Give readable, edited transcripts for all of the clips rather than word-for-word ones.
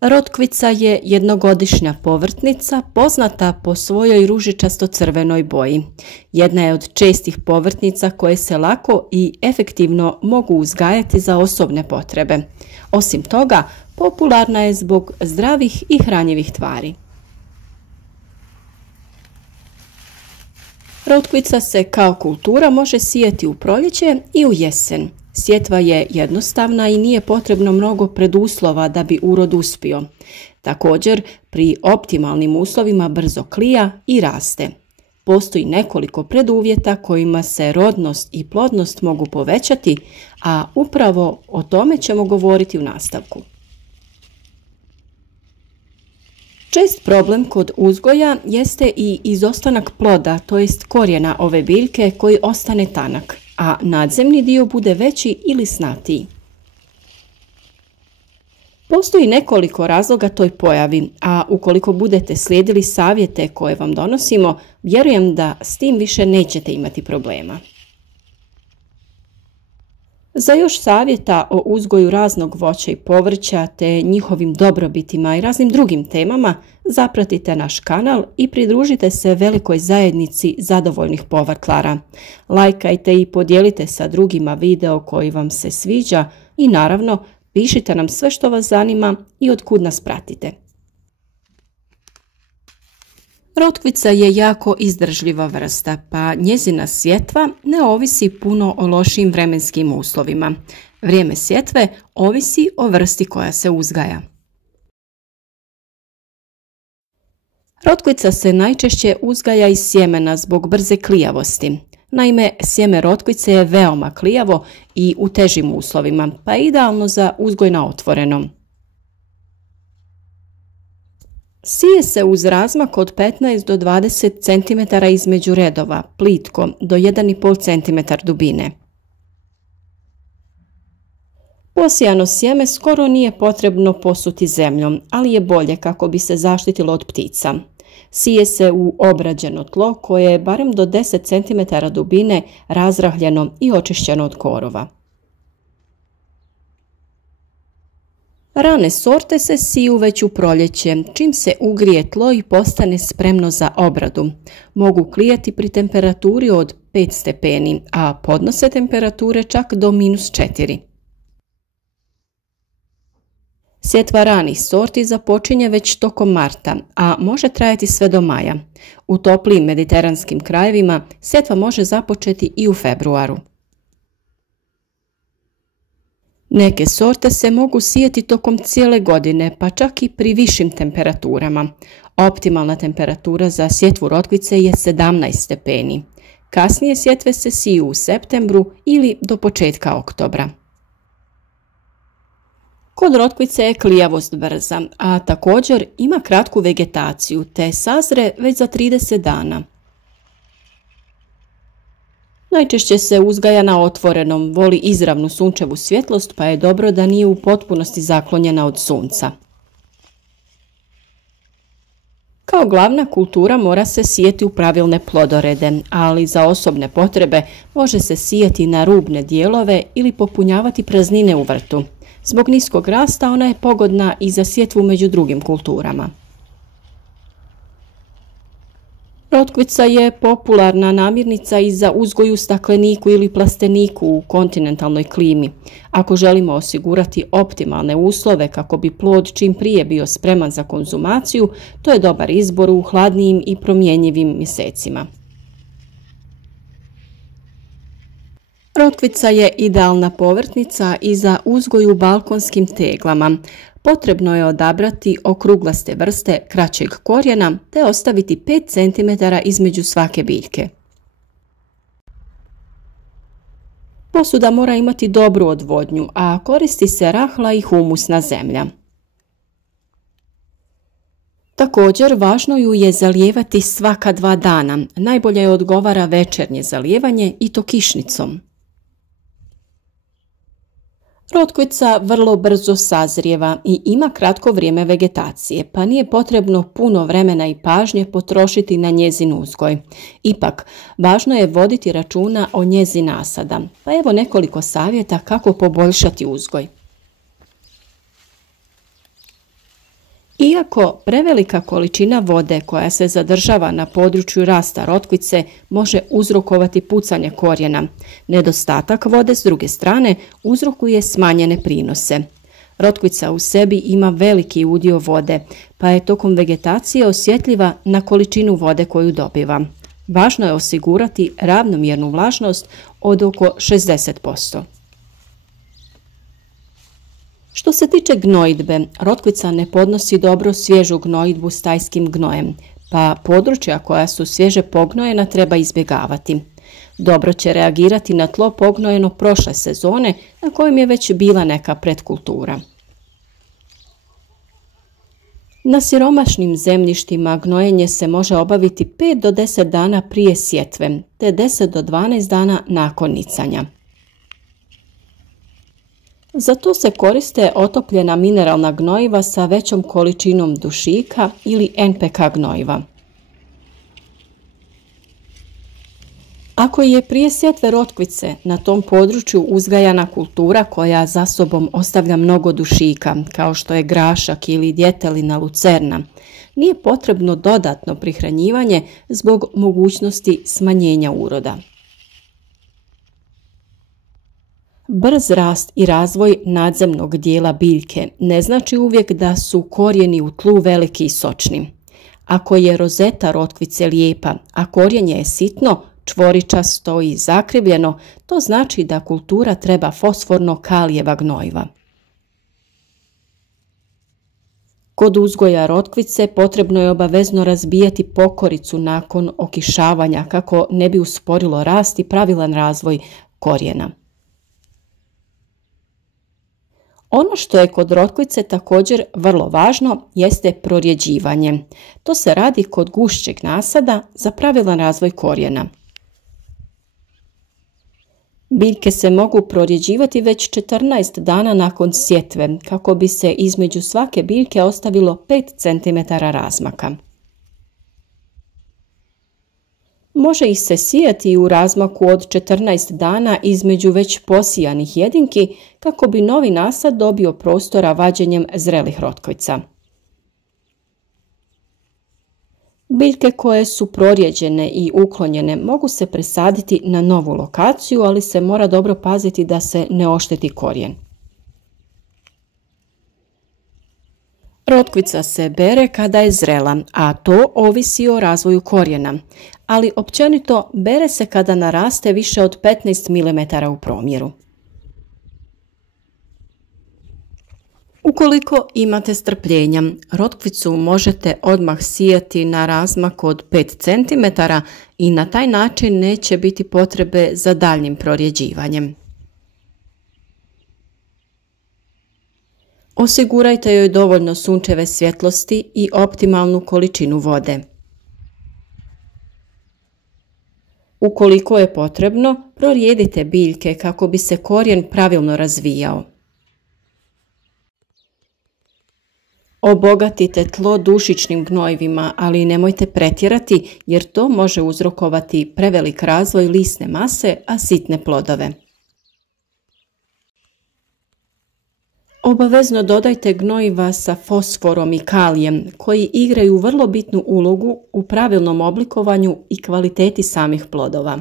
Rotkvica je jednogodišnja povrtnica poznata po svojoj ružičasto-crvenoj boji. Jedna je od čestih povrtnica koje se lako i efektivno mogu uzgajati za osobne potrebe. Osim toga, popularna je zbog zdravih i hranjivih tvari. Rotkvica se kao kultura može sijati u proljeće i u jesen. Sjetva je jednostavna i nije potrebno mnogo preduslova da bi urod uspio. Također, pri optimalnim uslovima brzo klija i raste. Postoji nekoliko preduvjeta kojima se rodnost i plodnost mogu povećati, a upravo o tome ćemo govoriti u nastavku. Čest problem kod uzgoja jeste i izostanak ploda, to jest korijena ove biljke koji ostane tanak, a nadzemni dio bude veći ili snatiji. Postoji nekoliko razloga toj pojavi, a ukoliko budete slijedili savjete koje vam donosimo, vjerujem da s tim više nećete imati problema. Za još savjeta o uzgoju raznog voća i povrća te njihovim dobrobitima i raznim drugim temama, zapratite naš kanal i pridružite se velikoj zajednici zadovoljnih povrtlara. Lajkajte i podijelite sa drugima video koji vam se sviđa i naravno pišite nam sve što vas zanima i otkud nas pratite. Rotkvica je jako izdržljiva vrsta, pa njezina sjetva ne ovisi puno o lošim vremenskim uslovima. Vrijeme sjetve ovisi o vrsti koja se uzgaja. Rotkvica se najčešće uzgaja iz sjemena zbog brze klijavosti. Naime, sjeme rotkvice je veoma klijavo i u težim uslovima, pa je idealno za uzgoj na otvorenom. Sije se uz razmak od 15 do 20 cm između redova, plitko, do 1,5 cm dubine. Posijano sjeme skoro nije potrebno posuti zemljom, ali je bolje kako bi se zaštitilo od ptica. Sije se u obrađeno tlo koje je barem do 10 cm dubine razrahljeno i očišćeno od korova. Rane sorte se siju već u proljeće, čim se ugrije tlo i postane spremno za obradu. Mogu klijati pri temperaturi od 5 stepeni, a podnose temperature čak do -4. Sjetva ranih sorti započinje već tokom marta, a može trajati sve do maja. U toplijim mediteranskim krajevima sjetva može započeti i u februaru. Neke sorte se mogu sijati tokom cijele godine, pa čak i pri višim temperaturama. Optimalna temperatura za sjetvu rotkvice je 17 stepeni. Kasnije sjetve se siju u septembru ili do početka oktobra. Kod rotkvice je klijavost brza, a također ima kratku vegetaciju te sazre već za 30 dana. Najčešće se uzgaja na otvorenom, voli izravnu sunčevu svjetlost, pa je dobro da nije u potpunosti zaklonjena od sunca. Kao glavna kultura mora se sijeti u pravilne plodorede, ali za osobne potrebe može se sijeti na rubne dijelove ili popunjavati praznine u vrtu. Zbog niskog rasta ona je pogodna i za sjetvu među drugim kulturama. Rotkvica je popularna namirnica i za uzgoj u stakleniku ili plasteniku u kontinentalnoj klimi. Ako želimo osigurati optimalne uslove kako bi plod čim prije bio spreman za konzumaciju, to je dobar izbor u hladnijim i promjenjivim mjesecima. Rotkvica je idealna povrtnica i za uzgoj u balkonskim teglama. Potrebno je odabrati okruglaste vrste kraćeg korijena te ostaviti 5 cm između svake biljke. Posuda mora imati dobru odvodnju, a koristi se rahla i humusna zemlja. Također, važno ju je zalijevati svaka 2 dana. Najbolje je odgovara večernje zalijevanje i to kišnicom. Rotkvica vrlo brzo sazrijeva i ima kratko vrijeme vegetacije, pa nije potrebno puno vremena i pažnje potrošiti na njezin uzgoj. Ipak, važno je voditi računa o njezi nasada, pa evo nekoliko savjeta kako poboljšati uzgoj. Iako prevelika količina vode koja se zadržava na području rasta rotkvice može uzrokovati pucanje korijena, nedostatak vode s druge strane uzrokuje smanjene prinose. Rotkvica u sebi ima veliki udio vode, pa je tokom vegetacije osjetljiva na količinu vode koju dobiva. Važno je osigurati ravnomjernu vlažnost od oko 60%. Što se tiče gnojidbe, rotkvica ne podnosi dobro svježu gnojidbu stajskim gnojem, pa područja koja su svježe pognojena treba izbjegavati. Dobro će reagirati na tlo pognojeno prošle sezone na kojem je već bila neka pretkultura. Na siromašnim zemljištima gnojenje se može obaviti 5 do 10 dana prije sjetve, te 10 do 12 dana nakon nicanja. Za to se koriste otopljena mineralna gnojiva sa većom količinom dušika ili NPK gnojiva. Ako je prije sjetve rotkvice na tom području uzgajana kultura koja za sobom ostavlja mnogo dušika, kao što je grašak ili djetelina lucerna, nije potrebno dodatno prihranjivanje zbog mogućnosti smanjenja uroda. Brz rast i razvoj nadzemnog dijela biljke ne znači uvijek da su korijeni u tlu veliki i sočni. Ako je rozeta rotkvice lijepa, a korijenje je sitno, čvoričasto i zakrivljeno, to znači da kultura treba fosforno-kalijeva gnojiva. Kod uzgoja rotkvice potrebno je obavezno razbijati pokoricu nakon okišavanja kako ne bi usporilo rast i pravilan razvoj korijena. Ono što je kod rotkvice također vrlo važno jeste prorjeđivanje. To se radi kod gušćeg nasada za pravilan razvoj korijena. Biljke se mogu prorjeđivati već 14 dana nakon sjetve, kako bi se između svake biljke ostavilo 5 cm razmaka. Može ih se sijati u razmaku od 14 dana između već posijanih jedinki kako bi novi nasad dobio prostora vađenjem zrelih rotkvica. Biljke koje su prorjeđene i uklonjene mogu se presaditi na novu lokaciju, ali se mora dobro paziti da se ne ošteti korijen. Rotkvica se bere kada je zrela, a to ovisi o razvoju korijena, ali općenito bere se kada naraste više od 15 mm u promjeru. Ukoliko imate strpljenja, rotkvicu možete odmah sijati na razmak od 5 cm i na taj način neće biti potrebe za daljnjim prorjeđivanjem. Osigurajte joj dovoljno sunčeve svjetlosti i optimalnu količinu vode. Ukoliko je potrebno, prorijedite biljke kako bi se korijen pravilno razvijao. Obogatite tlo dušičnim gnojivima, ali nemojte pretjerati jer to može uzrokovati prevelik razvoj lisne mase, a sitne plodove. Obavezno dodajte gnojiva sa fosforom i kalijem koji igraju vrlo bitnu ulogu u pravilnom oblikovanju i kvaliteti samih plodova.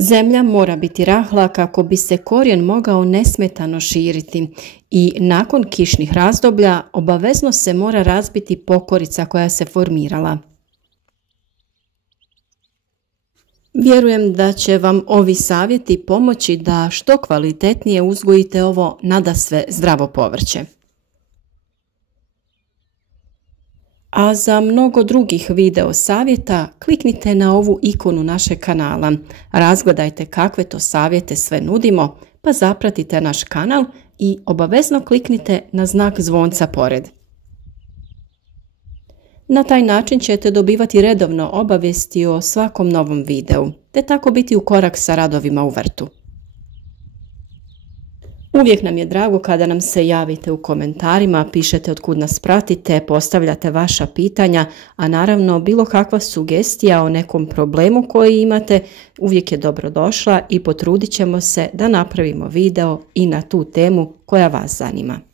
Zemlja mora biti rahla kako bi se korijen mogao nesmetano širiti i nakon kišnih razdoblja obavezno se mora razbiti pokorica koja se formirala. Vjerujem da će vam ovi savjeti pomoći da što kvalitetnije uzgojite ovo nadasve zdravo povrće. A za mnogo drugih video savjeta kliknite na ovu ikonu našeg kanala, razgledajte kakve to savjete sve nudimo, pa zapratite naš kanal i obavezno kliknite na znak zvonca pored. Na taj način ćete dobivati redovno obavijesti o svakom novom videu, te tako biti u korak sa radovima u vrtu. Uvijek nam je drago kada nam se javite u komentarima, pišete otkud nas pratite, postavljate vaša pitanja, a naravno bilo kakva sugestija o nekom problemu koji imate uvijek je dobrodošla i potrudit ćemo se da napravimo video i na tu temu koja vas zanima.